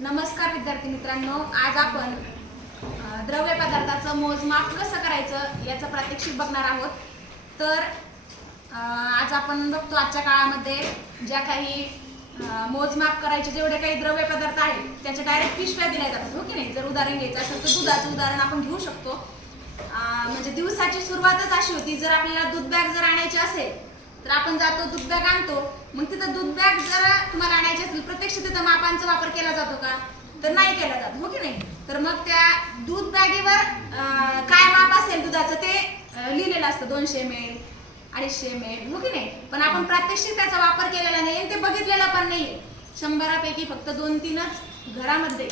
नमस्कार विद्यार्थी मित्रांनो आज आपण द्रव्य पदार्थाचं मोजमाप कसं करायचं याचं प्रात्यक्षिक बघणार आहोत. तर आज आपण बघतो आजच्या काळामध्ये ज्या काही मोजमाप करायचे जेवढे काही द्रव्य पदार्थ आहेत त्याच्या डायरेक्ट पिशव्या दिल्या जातात हो की नाही? जर उदाहरण घ्यायचं असेल तर दुधाचं उदाहरण आपण घेऊ शकतो. म्हणजे दिवसाची सुरुवातच अशी होती जर आपल्याला दूध बॅग जर आणायची असेल तर आपण जातो दूध बॅग आणतो. मग तिथं दूध बॅग जर तुम्हाला आणायची असेल प्रत्यक्ष तिथं मापांचा वापर केला जातो का? तर नाही केला जात हो की नाही? तर मग त्या दूध बॅगेवर काय माप असेल दुधाचं ते लिहिलेलं असतं दोनशे एम एल अडीचशे एम एल हो की नाही? पण आपण प्रात्यक्षिक त्याचा वापर केलेला नाही आणि ते बघितलेला पण नाही शंभरापैकी फक्त दोन तीनच घरामध्ये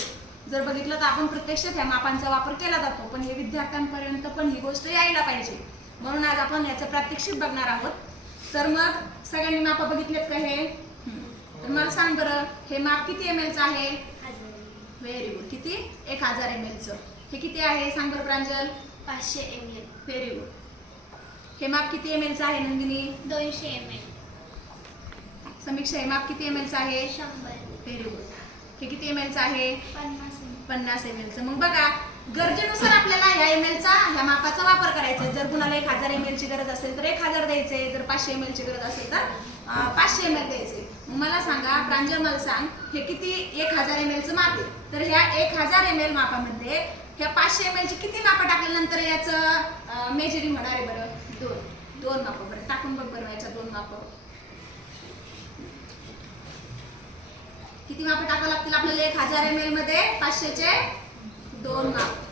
जर बघितलं तर आपण प्रत्यक्ष त्या मापांचा वापर केला जातो. पण हे विद्यार्थ्यांपर्यंत पण ही गोष्ट यायला पाहिजे. म्हणून आज आपण याचं प्रात्यक्षिक बघणार आहोत. तर मग सगळ्यांनी माप बघितलेत का हे. तर मला सांग बरं हे माप किती एम एलचं आहे? व्हेरी गुड किती? एक हजार एम एलचं हे किती आहे? सांग बरं प्रांजल. पाचशे एम एल व्हेरी गुड हे माप किती एम एलचं आहे नंदिनी? दोनशे एम एल समीक्षा हे माप किती एम एलचं आहे? शंभर. व्हेरी गुड हे किती एम एलचं आहे? पन्नास एम पन्नास एम एलचं मग बघा गरजेनुसार एम एलचा ह्या मापाचा वापर करायचा आहे. जर कुणाला एक हजार एम ची गरज असेल तर एक हजार द्यायचे जर पाचशे एम ची गरज असेल तर पाचशे एम एल द्यायचे मला सांगा प्रांजल मला सांग हे किती एक हजार एम एलचं माप आहे? तर ह्या एक हजार एम एल मापामध्ये ह्या पाचशे एम एलची किती मापं टाकल्यानंतर याचं मेजरिंग होणार आहे बरं? दोन. दोन मापं बरं. टाकून बघ बरं याच्या दोन मापं. किती मापं टाकावं लागतील आपल्याला? एक हजार एम एलमध्ये पाचशेचे दोन माप.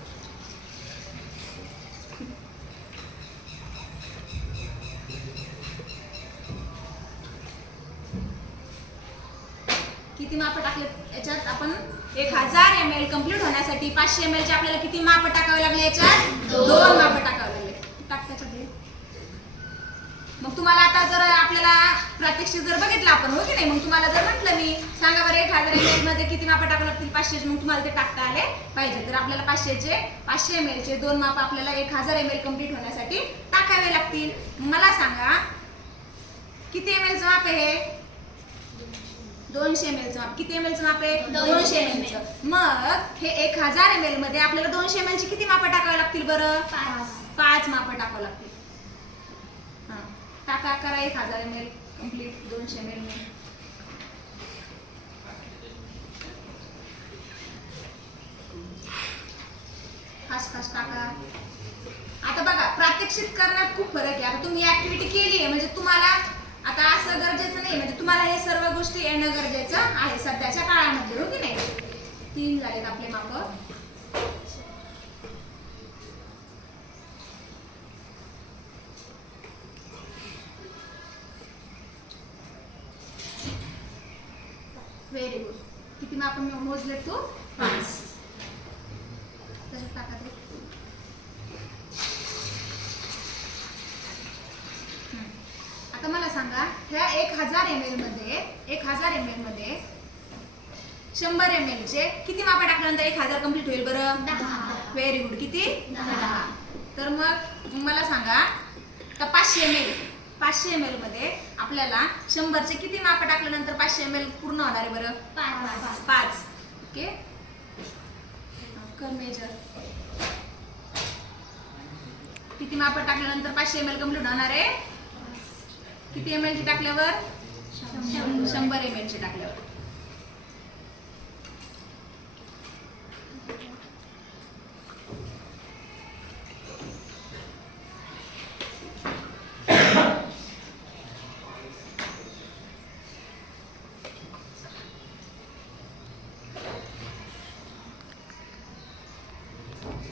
किती माप टाकले याच्यात? आपण एक हजार एम एल कंप्लीट होण्यासाठी पाचशे एम चे आपल्याला किती माप टाकावे लागले याच्यात? दोन. माप टाकावे लागले. मग तुम्हाला आता जर आपल्याला प्रात्यक्षिक जर बघितलं आपण हो की नाही? मग तुम्हाला जर म्हटलं मी सांगा बरं एक हजार एम एलमध्ये किती माप टाकावं लागतील? पाचशेचे. मग तुम्हाला ते टाकता आले पाहिजे. तर आपल्याला पाचशेचे पाचशे एम चे दोन माप आपल्याला एक हजार एम एल कंप्लीट होण्यासाठी टाकावे लागतील. मला सांगा किती एम एलचं माप आहे? दोनशे एम एलचं माप किती एम एलचं माप आहे? दोनशे एम एलचं मग हे एक हजार एम एलमध्ये आपल्याला दोनशे एम ची किती मापं टाकावी लागतील बरं? पाच. मापं टाकावं लागतील. हा. टाका करा एक हजार एम एल कंप्लीट दोनशे एम एल फास्ट फास्ट टाका. आता बघा प्रात्यक्षिक करण्यात खूप फरक आहे. आता तुम्ही ऍक्टिव्हिटी केली आहे म्हणजे तुम्हाला आता असं गरजेचं नाही म्हणजे तुम्हाला हे सर्व गोष्टी येणं गरजेचं आहे सध्याच्या काळामध्ये हो की नाही? तीन झालेत आपले माप. व्हेरी गुड किती माप मोजले तू? पाच. तसंच टाका ते. हम्म. आता मला सांगा ह्या एक हजार एम एलमध्ये एक हजार एम एलमध्ये शंभर एम एल चे किती मापा टाकल्यानंतर एक हजार कंप्लीट होईल बरं. व्हेरी गुड किती? दहा. तर मग मला सांगा तर पाचशे एम एल पाचशे एम एलमध्ये आपल्याला शंभरचे किती मापा टाकल्यानंतर पाचशे एम एल पूर्ण होणार आहे बरं? पाच. पाच. ओके? मेजर किती माप टाकल्यानंतर पाचशे एम एल कंप्लीट होणार आहे? किती एम एल ची टाकल्यावर? शंभर एम एल ची टाकल्यावर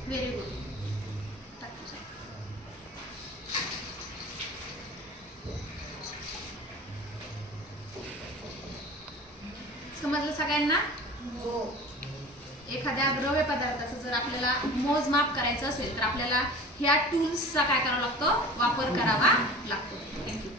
व्हेरी गुड समजलं सगळ्यांना? हो. एखाद्या द्रव्य पदार्थाचं जर आपल्याला मोजमाप करायचं असेल तर आपल्याला ह्या टूल्सचा काय करावा लागतो? वापर करावा लागतो. थँक्यू